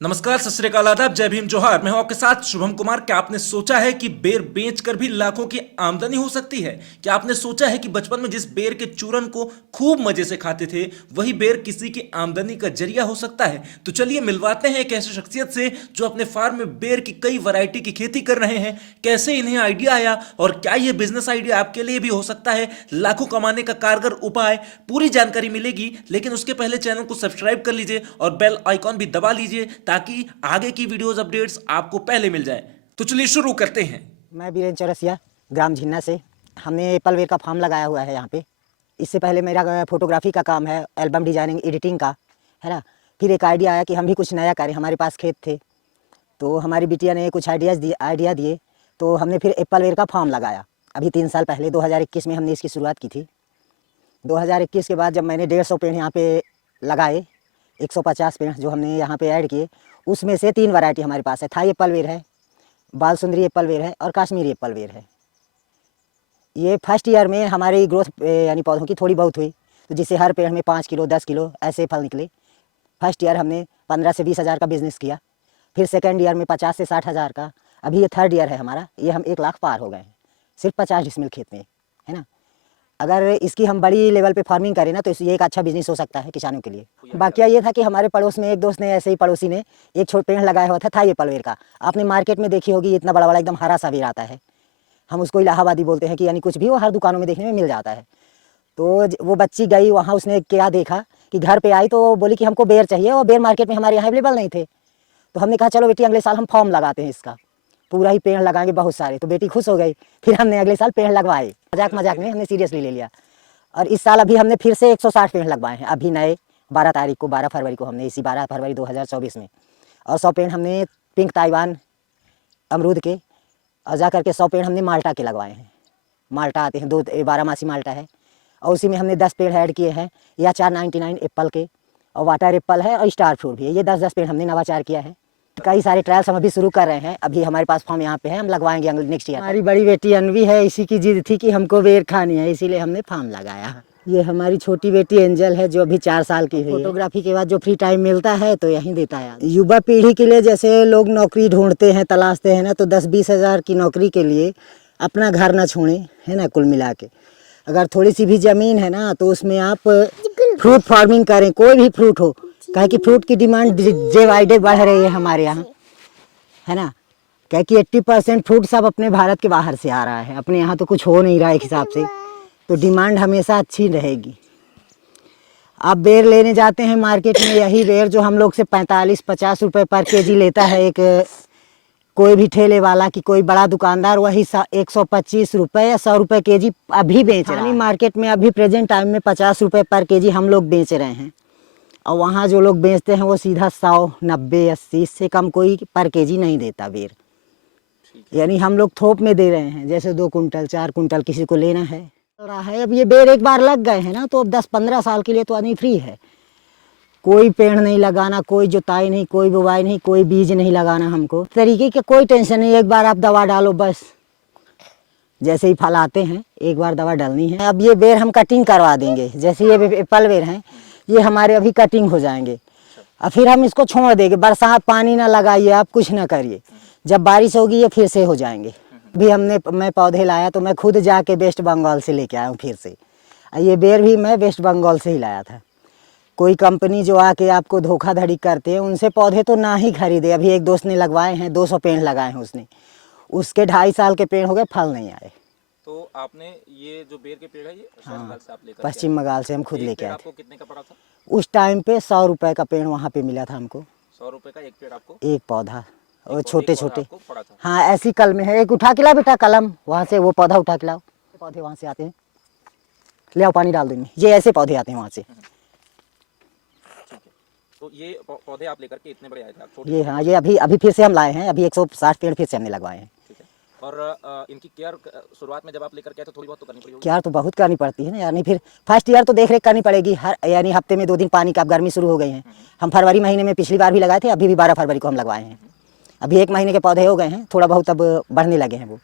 नमस्कार, सत श्री अकाल, आदाब, जय भीम, जोहार। मैं हूं आपके साथ शुभम कुमार। क्या आपने सोचा है कि बेर बेचकर भी लाखों की आमदनी हो सकती है? क्या आपने सोचा है कि बचपन में जिस बेर के चूरन को खूब मजे से खाते थे, वही बेर किसी की आमदनी का जरिया हो सकता है? तो चलिए मिलवाते हैं एक ऐसी शख्सियत से जो अपने फार्म में बेर की कई वैरायटी की खेती कर रहे हैं। कैसे इन्हें आइडिया आया और क्या यह बिजनेस आइडिया आपके लिए भी हो सकता है लाखों कमाने का कारगर उपाय? पूरी जानकारी मिलेगी, लेकिन उसके पहले चैनल को सब्सक्राइब कर लीजिए और बेल आइकॉन भी दबा लीजिए ताकि आगे की वीडियोस अपडेट्स आपको पहले मिल जाए। तो चलिए शुरू करते हैं। मैं बीरेन चौरसिया, ग्राम झिन्ना से। हमने एप्पल वेयर का फार्म लगाया हुआ है यहाँ पे। इससे पहले मेरा फोटोग्राफी का काम है, एल्बम डिजाइनिंग, एडिटिंग का, है ना। फिर एक आइडिया आया कि हम भी कुछ नया करें। हमारे पास खेत थे, तो हमारी बिटिया ने कुछ आइडिया दिए, तो हमने फिर एप्पल वेयर का फार्म लगाया। अभी 3 साल पहले 2021 में हमने इसकी शुरुआत की थी। 2021 के बाद जब मैंने 150 पेड़ यहाँ पे लगाए, 150 पेड़ जो हमने यहाँ पे ऐड किए, उसमें से 3 वैरायटी हमारे पास है। थाई एप्पल वेयर है, बाल सुंदरी एप्पल वेयर है और कश्मीरी एप्पल वेयर है। ये फर्स्ट ईयर में हमारी ग्रोथ यानी पौधों की थोड़ी बहुत हुई, तो जिससे हर पेड़ में 5 किलो 10 किलो ऐसे फल निकले। फर्स्ट ईयर हमने 15 से 20 हज़ार का बिजनेस किया। फिर सेकेंड ईयर में 50 से 60 हज़ार का। अभी ये थर्ड ईयर है हमारा, ये हम 1 लाख पार हो गए हैं सिर्फ 50 डिसमिल खेत में, है ना। अगर इसकी हम बड़ी लेवल पे फार्मिंग करें ना, तो ये एक अच्छा बिजनेस हो सकता है किसानों के लिए। बाकी ये था कि हमारे पड़ोस में एक दोस्त ने, ऐसे ही पड़ोसी ने एक छोटा पेड़ लगाया हुआ था ये पलवेर का। आपने मार्केट में देखी होगी, इतना बड़ा बड़ा एकदम हरा सा भी आता है। हम उसको इलाहाबादी बोलते हैं कि यानी कुछ भी वो हर दुकानों में देखने में मिल जाता है। तो वो बच्ची गई वहाँ, उसने क्या देखा कि घर पे आई तो बोली कि हमको बेर चाहिए, और बेर मार्केट में हमारे यहाँ अवेलेबल नहीं थे। तो हमने कहा चलो बेटी अगले साल हम फॉर्म लगाते हैं इसका, पूरा ही पेड़ लगाएंगे बहुत सारे। तो बेटी खुश हो गई। फिर हमने अगले साल पेड़ लगवाए, मजाक मजाक में हमने सीरियसली ले लिया। और इस साल अभी हमने फिर से 160 पेड़ लगवाए हैं, अभी नए 12 फरवरी को हमने, इसी 12 फरवरी 2024 में। और 100 पेड़ हमने पिंक ताइवान अमरूद के, और जा करके 100 पेड़ हमने माल्टा के लगवाए हैं। माल्टा आते हैं, 12 मासी माल्टा है, और उसी में हमने 10 पेड़ ऐड किए हैं या 499 एप्पल के, और वाटर एप्पल है और स्टार फ्रूट भी है। ये 10-10 पेड़ हमने नवाचार किया है। कई सारे ट्रायल्स हम अभी शुरू कर रहे हैं। अभी हमारे पास फार्म यहाँ पे है, हम लगवाएंगे नेक्स्ट ईयर। हमारी बड़ी बेटी अनवी है, इसी की जिद थी कि हमको बेर खानी है, इसीलिए हमने फार्म लगाया। ये हमारी छोटी बेटी एंजल है, जो अभी 4 साल की है। फोटोग्राफी के बाद जो फ्री टाइम मिलता है तो यहीं देता है। युवा पीढ़ी के लिए जैसे लोग नौकरी ढूंढते हैं, तलाशते हैं ना, तो 10-20 हज़ार की नौकरी के लिए अपना घर ना छोड़ें, है ना। कुल मिला के अगर थोड़ी सी भी ज़मीन है ना, तो उसमें आप फ्रूट फार्मिंग करें, कोई भी फ्रूट हो। कहे कि फ्रूट की डिमांड डे बाई डे बढ़ रही है हमारे यहाँ, है ना। क्या कि 80% फ्रूट सब अपने भारत के बाहर से आ रहा है, अपने यहाँ तो कुछ हो नहीं रहा है एक हिसाब से। तो डिमांड हमेशा अच्छी रहेगी। आप बेर लेने जाते हैं मार्केट में, यही बेर जो हम लोग से 45-50 रुपये पर केजी लेता है एक कोई भी ठेले वाला, कि कोई बड़ा दुकानदार, वही 125 रुपये या 100 रुपये केजी अभी बेच रहा है। मार्केट में अभी प्रेजेंट टाइम में 50 रुपये पर केजी हम लोग बेच रहे हैं, और वहाँ जो लोग बेचते हैं वो सीधा 100, 90, 80, इससे कम कोई पर केजी नहीं देता बेर। यानी हम लोग थोक में दे रहे हैं, जैसे 2 कुंटल 4 कुंटल किसी को लेना है। रहा है अब ये बेर एक बार लग गए हैं ना, तो अब 10-15 साल के लिए तो आदमी फ्री है। कोई पेड़ नहीं लगाना, कोई जुताई नहीं, कोई बुवाई नहीं, कोई बीज नहीं लगाना हमको। तरीके की कोई टेंशन नहीं, एक बार आप दवा डालो बस। जैसे ही फल आते हैं एक बार दवा डालनी है। अब ये बेर हम कटिंग करवा देंगे, जैसे ये एप्पल बेर हैं, ये हमारे अभी कटिंग हो जाएंगे। और फिर हम इसको छोड़ देंगे, बरसात पानी ना लगाइए, आप कुछ ना करिए। जब बारिश होगी ये फिर से हो जाएंगे। भी मैं पौधे लाया तो मैं खुद जाके वेस्ट बंगाल से लेके आया हूँ फिर से। ये बेर भी मैं वेस्ट बंगाल से ही लाया था। कोई कंपनी जो आके आपको धोखाधड़ी करते हैं, उनसे पौधे तो ना ही खरीदे। अभी एक दोस्त ने लगवाए हैं, 200 पेड़ लगाए हैं उसने, उसके 2.5 साल के पेड़ हो गए, फल नहीं आए। तो आपने ये जो बेर के पेड़ है, ये हाँ, से आप लेकर पश्चिम बंगाल से हम खुद लेके आए थे। आपको कितने का पड़ा था उस टाइम पे 100 रुपये का पेड़ वहाँ पे मिला था हमको। 100 रुपए का एक पेड़ आपको, एक पौधा, और छोटे एक पौधा छोटे। आपको पड़ा था। हाँ, ऐसी कल में है, एक उठा के ला बेटा कलम, वहाँ से वो पौधा उठा के लाओ। पौधे वहाँ से आते हैं, ले आओ पानी डाल दो इनमें। ये ऐसे पौधे आते हैं वहाँ से। तो ये पौधे आप लेकर के इतने बड़े आए थे आप, छोटे? ये हाँ, ये अभी अभी फिर से हम लाए हैं, अभी 160 पेड़ फिर से हमने लगवाए हैं। ठीक है। और इनकी केयर शुरुआत में जब आप लेकर के आए तो थोड़ी बहुत तो करनी पड़ी होगी? केयर तो बहुत करनी पड़ती है ना यार, नहीं फिर फर्स्ट ईयर तो देख रेख करनी पड़ेगी हर, यानी हफ्ते में 2 दिन पानी का। अब गर्मी शुरू हो गई है, हम फरवरी महीने में पिछली बार भी लगाए थे, अभी भी 12 फरवरी को हम लगवाए हैं। अभी 1 महीने के पौधे हो गए हैं, थोड़ा बहुत अब बढ़ने लगे हैं वो।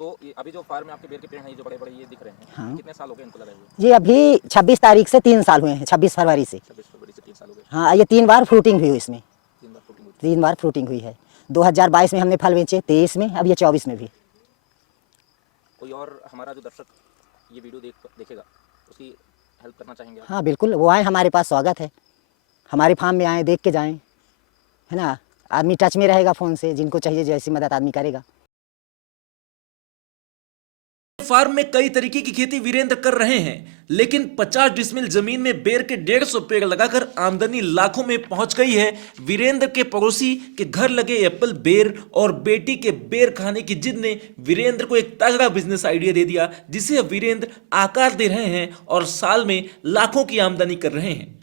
तो अभी जो फार्म में आपके बेर के पेड़ हैं, जो बड़े बड़े ये दिख रहे हैं, हाँ, कितने साल हो गए इनको लगाए हुए? ये अभी 26 तारीख से 3 साल हुए हैं, 26 फरवरी से। 26 फरवरी से 3 साल हो गए। हाँ, ये 3 बार फ्रूटिंग भी हुई इसमें। 3 बार फ्रूटिंग हो 3 बार फ्रूटिंग हुई है। 2022 में हमने फल बेचे, 23 में, अब ये 24 में भी। कोई और हमारा जो दर्शक ये वीडियो देखेगा उसकी हेल्प करना चाहेंगे आप? हाँ बिल्कुल, वो आए हमारे पास, स्वागत है। हमारे फार्म में आएँ, देख के जाएँ, है ना। आदमी टच में रहेगा फ़ोन से, जिनको चाहिए जैसी मदद आदमी करेगा। फार्म में कई तरीके की खेती वीरेंद्र कर रहे हैं, लेकिन 50 डिसमिल जमीन में बेर के 150 पेड़ लगाकर आमदनी लाखों में पहुंच गई है। वीरेंद्र के पड़ोसी के घर लगे एप्पल बेर और बेटी के बेर खाने की जिद ने वीरेंद्र को एक तगड़ा बिजनेस आइडिया दे दिया, जिसे अब वीरेंद्र आकार दे रहे हैं और साल में लाखों की आमदनी कर रहे हैं।